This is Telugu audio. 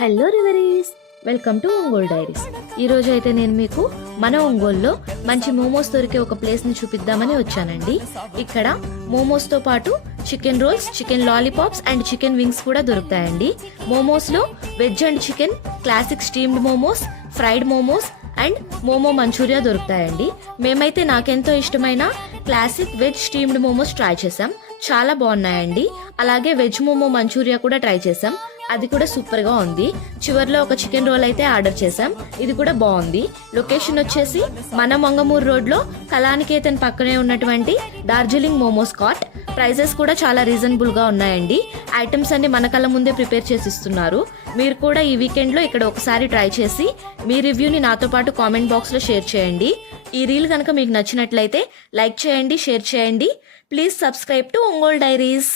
Hello reveries, welcome to Ongole diaries. ఈరోజు అయితే నేను మీకు మన ఒంగోలులో మంచి మోమోస్ దొరికే ఒక ప్లేస్ని చూపిద్దామని వచ్చానండి. ఇక్కడ మోమోస్తో పాటు chicken rolls, chicken lollipops and chicken wings కూడా దొరుకుతాయండి. మోమోస్లో veg and chicken, classic steamed momos, fried momos and momo manchurian దొరుకుతాయండి. మేమైతే నాకెంతో ఇష్టమైన classic veg steamed momos try చేసాం, చాలా బాగున్నాయండి. అలాగే వెజ్ మోమో మంచూరియా కూడా ట్రై చేసాం, అది కూడా సూపర్ గా ఉంది. చివర్లో ఒక చికెన్ రోల్ అయితే ఆర్డర్ చేసాం, ఇది కూడా బాగుంది. లొకేషన్ వచ్చేసి మన మంగమూరు రోడ్ లో కళానికేతన్ పక్కనే ఉన్నటువంటి డార్జిలింగ్ మోమోస్ కార్ట్. ప్రైజెస్ కూడా చాలా రీజనబుల్ గా ఉన్నాయండి. ఐటమ్స్ అన్ని మన కళ్ళ ముందే ప్రిపేర్ చేసి ఇస్తున్నారు. మీరు కూడా ఈ వీకెండ్ లో ఇక్కడ ఒకసారి ట్రై చేసి మీ రివ్యూని నాతో పాటు కామెంట్ బాక్స్ లో షేర్ చేయండి. ఈ రీల్ కనుక మీకు నచ్చినట్లయితే లైక్ చేయండి, షేర్ చేయండి. Please subscribe to Ongole diaries.